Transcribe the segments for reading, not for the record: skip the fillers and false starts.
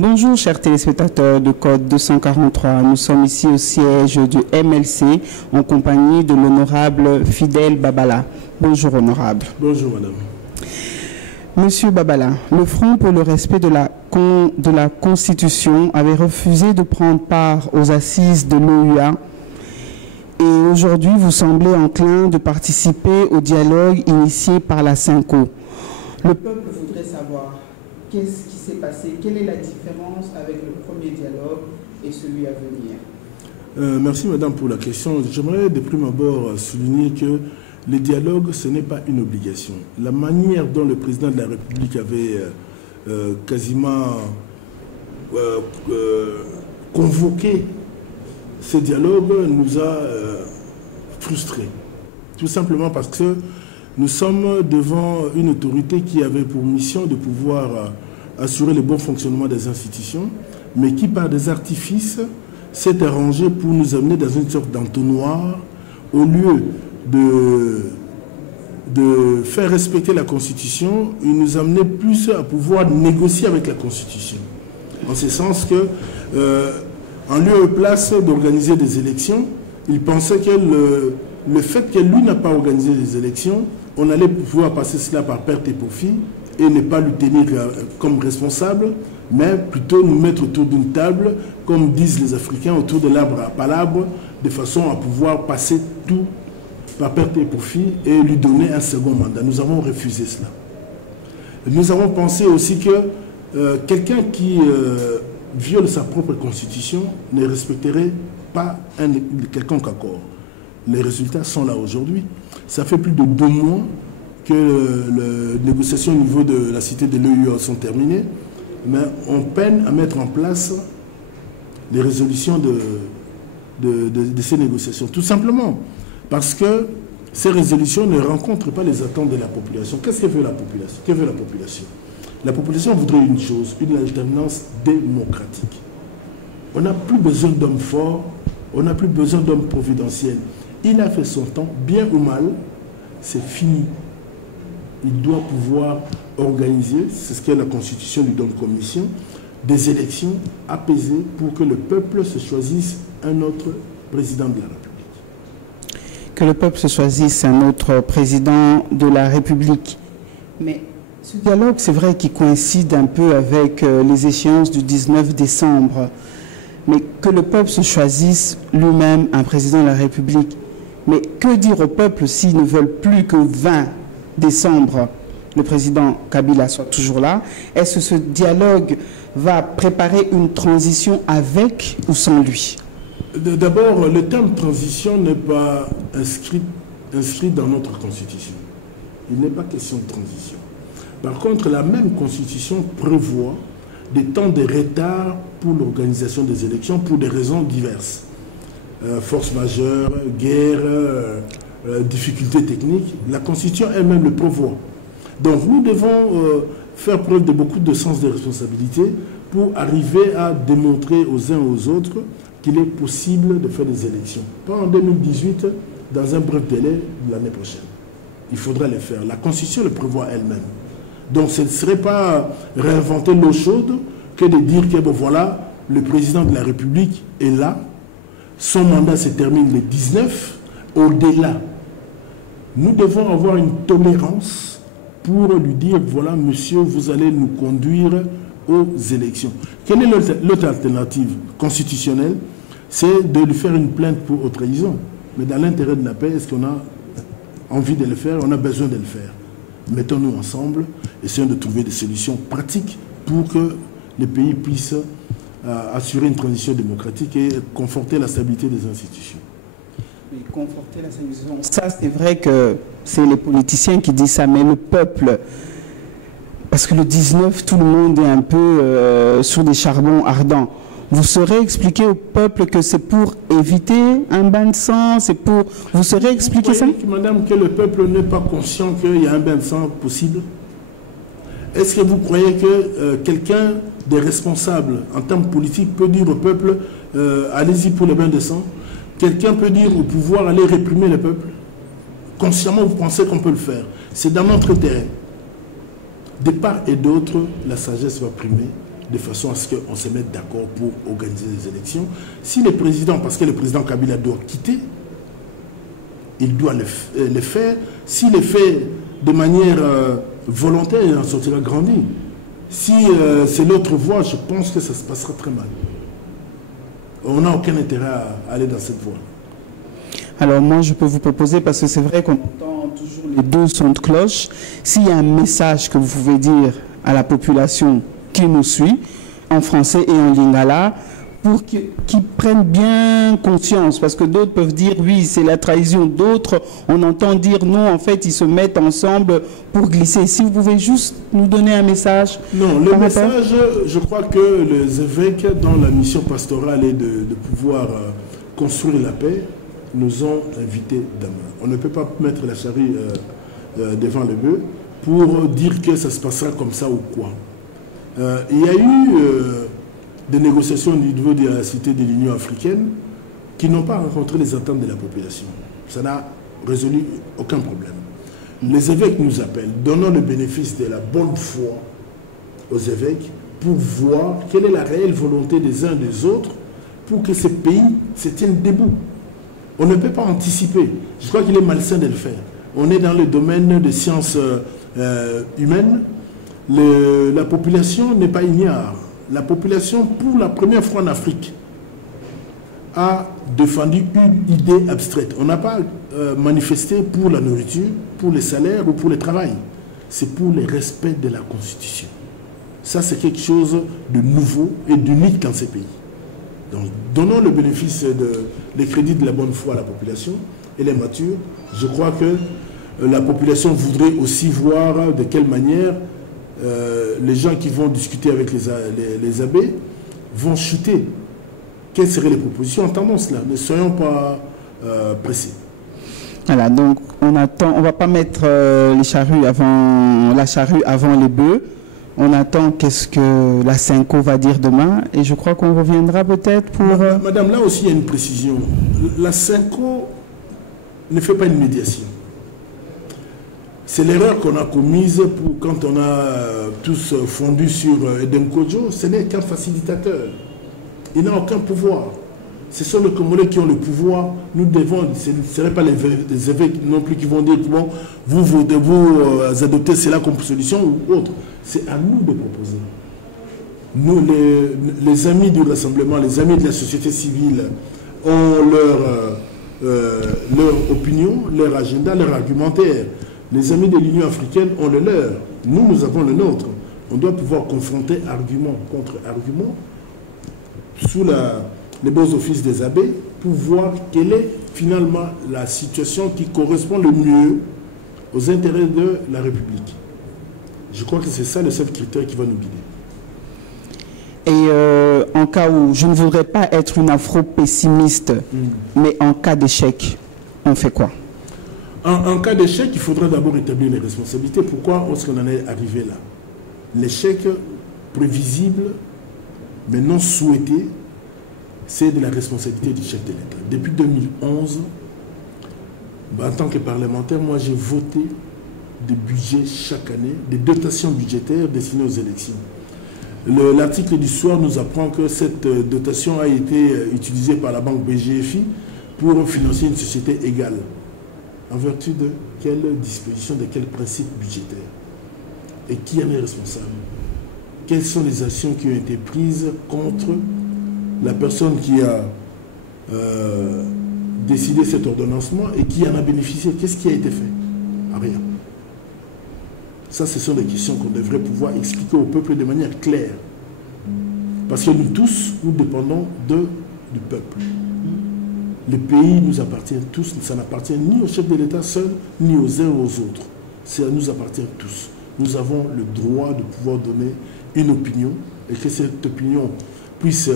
Bonjour chers téléspectateurs de Code 243. Nous sommes ici au siège du MLC en compagnie de l'honorable Fidèle Babala. Bonjour honorable. Bonjour madame. Monsieur Babala, le Front pour le respect de la Constitution avait refusé de prendre part aux assises de l'OUA et aujourd'hui vous semblez enclin de participer au dialogue initié par la CENCO. Le peuple voudrait savoir qu'est-ce qui s'est passé, quelle est la différence avec le premier dialogue et celui à venir? Merci madame pour la question. J'aimerais de prime abord souligner que le dialogue, ce n'est pas une obligation. La manière dont le président de la République avait quasiment convoqué ce dialogue nous a frustrés. Tout simplement parce que nous sommes devant une autorité qui avait pour mission de pouvoir assurer le bon fonctionnement des institutions, mais qui, par des artifices, s'est arrangé pour nous amener dans une sorte d'entonnoir au lieu de faire respecter la Constitution, il nous amenait plus à pouvoir négocier avec la Constitution. En ce sens que, en lieu et place d'organiser des élections, il pensait que le fait que lui n'a pas organisé des élections, on allait pouvoir passer cela par perte et profit et ne pas lui tenir comme responsable, mais plutôt nous mettre autour d'une table, comme disent les Africains, autour de l'arbre à palabres, de façon à pouvoir passer tout par perte et profit et lui donner un second mandat. Nous avons refusé cela. Nous avons pensé aussi que quelqu'un qui viole sa propre constitution ne respecterait pas quelconque accord. Les résultats sont là aujourd'hui. Ça fait plus de 2 mois que les négociations au niveau de la cité de l'OUA sont terminées, mais on peine à mettre en place les résolutions de ces négociations. Tout simplement parce que ces résolutions ne rencontrent pas les attentes de la population. Qu'est-ce que veut la population? Que veut la population? La population voudrait une chose, une alternance démocratique. On n'a plus besoin d'hommes forts, on n'a plus besoin d'hommes providentiels. Il a fait son temps, bien ou mal, c'est fini. Il doit pouvoir organiser, c'est ce que la Constitution lui donne comme mission, des élections apaisées pour que le peuple se choisisse un autre président de la République. Que le peuple se choisisse un autre président de la République. Mais ce dialogue, c'est vrai qu'il coïncide un peu avec les échéances du 19 décembre. Mais que le peuple se choisisse lui-même un président de la République. Mais que dire au peuple s'ils ne veulent plus que 20 décembre, le président Kabila soit toujours là? Est-ce que ce dialogue va préparer une transition avec ou sans lui? D'abord, le terme transition n'est pas inscrit dans notre Constitution. Il n'est pas question de transition. Par contre, la même Constitution prévoit des temps de retard pour l'organisation des élections pour des raisons diverses. Force majeure, guerre, difficultés techniques. La Constitution elle-même le prévoit. Donc nous devons faire preuve de beaucoup de sens de responsabilité pour arriver à démontrer aux uns et aux autres qu'il est possible de faire des élections. Pas en 2018, dans un bref délai l'année prochaine. Il faudra le faire. La Constitution le prévoit elle-même. Donc ce ne serait pas réinventer l'eau chaude que de dire que bon, voilà, le président de la République est là, son mandat se termine le 19, au-delà. Nous devons avoir une tolérance pour lui dire, voilà, monsieur, vous allez nous conduire aux élections. Quelle est l'autre alternative constitutionnelle? C'est de lui faire une plainte pour haute trahison. Mais dans l'intérêt de la paix, est-ce qu'on a envie de le faire? On a besoin de le faire. Mettons-nous ensemble, essayons de trouver des solutions pratiques pour que les pays puissent assurer une transition démocratique et conforter la stabilité des institutions. Oui, conforter la stabilité. Ça, c'est vrai que c'est les politiciens qui disent ça, mais le peuple, parce que le 19, tout le monde est un peu sur des charbons ardents. Vous saurez expliquer au peuple que c'est pour éviter un bain de sang, c'est pour... Vous saurez expliquer ça? Madame, que le peuple n'est pas conscient qu'il y a un bain de sang possible? Est-ce que vous croyez que quelqu'un des responsables en termes politiques peut dire au peuple allez-y pour le bain de sang? Quelqu'un peut dire au pouvoir allez réprimer le peuple? Consciemment, vous pensez qu'on peut le faire. C'est dans notre intérêt. De part et d'autre, la sagesse va primer de façon à ce qu'on se mette d'accord pour organiser les élections. Si le président, parce que le président Kabila doit quitter, il doit le faire. S'il le fait de manière volontaire, il en sortira grandi. Si c'est l'autre voie, je pense que ça se passera très mal. On n'a aucun intérêt à aller dans cette voie. Alors moi, je peux vous proposer, parce que c'est vrai qu'on entend toujours les deux sons de cloche, s'il y a un message que vous pouvez dire à la population qui nous suit, en français et en lingala, pour qu'ils prennent bien conscience, parce que d'autres peuvent dire oui, c'est la trahison, d'autres, on entend dire non, en fait, ils se mettent ensemble pour glisser. Si vous pouvez juste nous donner un message. Non, le message, je crois que les évêques, dans la mission pastorale est de pouvoir construire la paix, nous ont invités demain. On ne peut pas mettre la charrue devant le bœuf pour dire que ça se passera comme ça ou quoi. Il y a eu des négociations au niveau de la cité de l'Union africaine qui n'ont pas rencontré les attentes de la population. Ça n'a résolu aucun problème. Les évêques nous appellent, donnant le bénéfice de la bonne foi aux évêques pour voir quelle est la réelle volonté des uns et des autres pour que ce pays se tienne debout. On ne peut pas anticiper. Je crois qu'il est malsain de le faire. On est dans le domaine des sciences humaines. La population n'est pas ignare. La population, pour la première fois en Afrique, a défendu une idée abstraite. On n'a pas manifesté pour la nourriture, pour les salaires ou pour le travail. C'est pour le respect de la Constitution. Ça, c'est quelque chose de nouveau et d'unique dans ces pays. Donc, donnons le bénéfice des crédits de la bonne foi à la population. Elle est mature. Je crois que la population voudrait aussi voir de quelle manière les gens qui vont discuter avec les abbés vont chuter. Quelles seraient les propositions? Entendons cela. Ne soyons pas pressés. Voilà, donc on attend, on ne va pas mettre la charrue avant les bœufs. On attend qu'est-ce que la Cinco va dire demain et je crois qu'on reviendra peut-être pour... Madame, là aussi il y a une précision. La Cinco ne fait pas une médiation. C'est l'erreur qu'on a commise quand on a tous fondu sur Edem Kodjo. Ce n'est qu'un facilitateur. Il n'a aucun pouvoir. Ce sont les Congolais qui ont le pouvoir. Nous devons, ce ne seraient pas les évêques non plus qui vont dire bon, vous adoptez cela comme solution ou autre. C'est à nous de proposer. Nous, les amis du rassemblement, les amis de la société civile ont leur opinion, leur agenda, leur argumentaire. Les amis de l'Union africaine ont le leur. Nous avons le nôtre. On doit pouvoir confronter argument contre argument sous les beaux offices des abbés pour voir quelle est finalement la situation qui correspond le mieux aux intérêts de la République. Je crois que c'est ça le seul critère qui va nous guider. Et en cas où je ne voudrais pas être une afro-pessimiste, mais en cas d'échec, on fait quoi? En cas d'échec, il faudra d'abord établir les responsabilités. Pourquoi est-ce qu'on en est arrivé là? L'échec prévisible, mais non souhaité, c'est de la responsabilité du chef de l'État. Depuis 2011, en tant que parlementaire, moi j'ai voté des budgets chaque année, des dotations budgétaires destinées aux élections. L'article du soir nous apprend que cette dotation a été utilisée par la banque BGFI pour financer une société égale. En vertu de quelle disposition, de quel principe budgétaire? Et qui en est responsable? Quelles sont les actions qui ont été prises contre la personne qui a décidé cet ordonnancement et qui en a bénéficié? Qu'est-ce qui a été fait? Rien. Ça, ce sont des questions qu'on devrait pouvoir expliquer au peuple de manière claire. Parce que nous tous, nous dépendons du peuple. Le pays nous appartient tous, ça n'appartient ni au chef de l'État seul, ni aux uns ou aux autres. Ça nous appartient tous. Nous avons le droit de pouvoir donner une opinion et que cette opinion puisse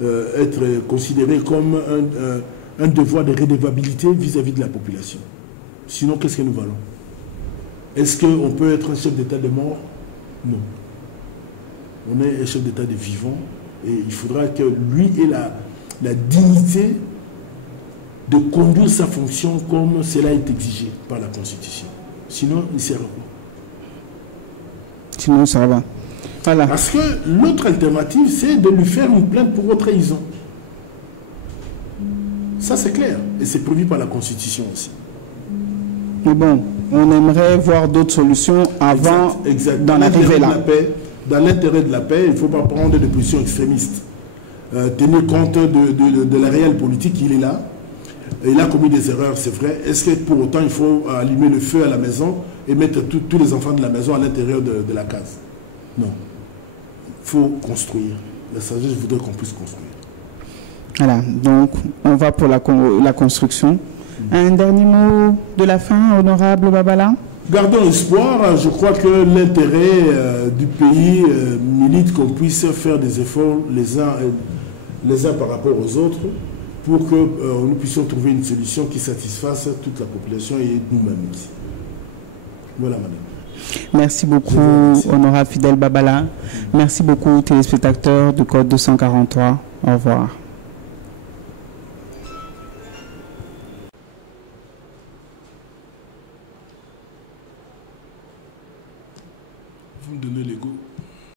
être considérée comme un devoir de redevabilité vis-à-vis de la population. Sinon, qu'est-ce que nous valons? Est-ce qu'on peut être un chef d'État de mort? Non. On est un chef d'État de vivant et il faudra que lui ait la dignité de conduire sa fonction comme cela est exigé par la Constitution. Sinon, il sert à quoi? Sinon, ça va. Voilà. Parce que l'autre alternative, c'est de lui faire une plainte pour trahison. Ça, c'est clair. Et c'est prévu par la Constitution aussi. Mais bon, on aimerait voir d'autres solutions avant d'en arriver là. Dans l'intérêt de la paix, il ne faut pas prendre des positions extrémistes. Tenir compte de la réelle politique, il est là. Il a commis des erreurs, c'est vrai. Est-ce que pour autant, il faut allumer le feu à la maison et mettre tous les enfants de la maison à l'intérieur de la case? Non. Il faut construire. La sagesse voudrait qu'on puisse construire. Voilà, donc on va pour la construction. Un dernier mot de la fin, honorable Babala? Gardons espoir. Je crois que l'intérêt du pays milite qu'on puisse faire des efforts les uns par rapport aux autres pour que nous puissions trouver une solution qui satisfasse toute la population et nous-mêmes aussi. Voilà, madame. Merci beaucoup, honorable Fidèle Babala. Merci beaucoup, téléspectateurs du Code 243. Au revoir. Vous me donnez l'ego.